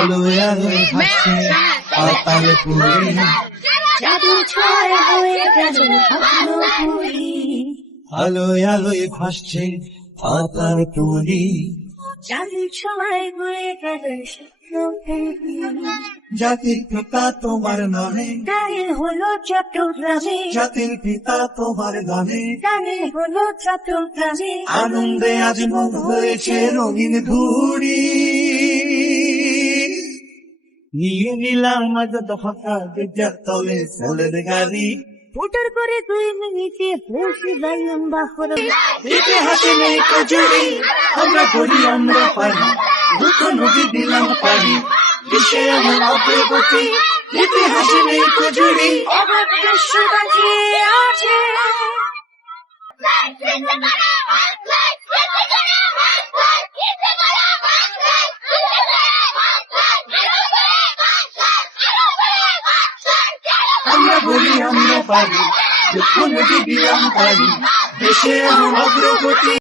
আলোয় আলোয় ভাসছে পাতাল পুরি, জাদুর ছোঁয়ায় হয়ে গেল ভালো পুরি, আলোয় আলোয় ভাসছে পাতাল পুরি, জাদুর ছোঁয়ায় হয়ে গেল শুকনো পুরি। জাতির পিতা তোমার নামে, গায়ে হলো চট্টগ্রামে, জাতির পিতা তোমার নামে, গায়ে হলো চট্টগ্রামে, আনন্দে আজ মুখ হয়েছে রঙিন ঘুড়ি। নিয়ে নিলাম আজ দফা বিদ্যার তলে ফুলের গাড়ি, ভোটার করে 2 মিনিটে পৌঁছে যাইলাম বাহর। ইতিহাসে নেই কজুরি, আমরা করি আমরা পারি, দুটো নদী দিলাম পারি, বিশ্বে এমন অগ্রগতি, ইতিহাসে নেই কজুরি। এবার বিশ্ব বাজিয়ে আছে, আমরা বলি আমরা পারি, দুটো নদী দিলাম পারি, দেশে এমন অগ্রগতি।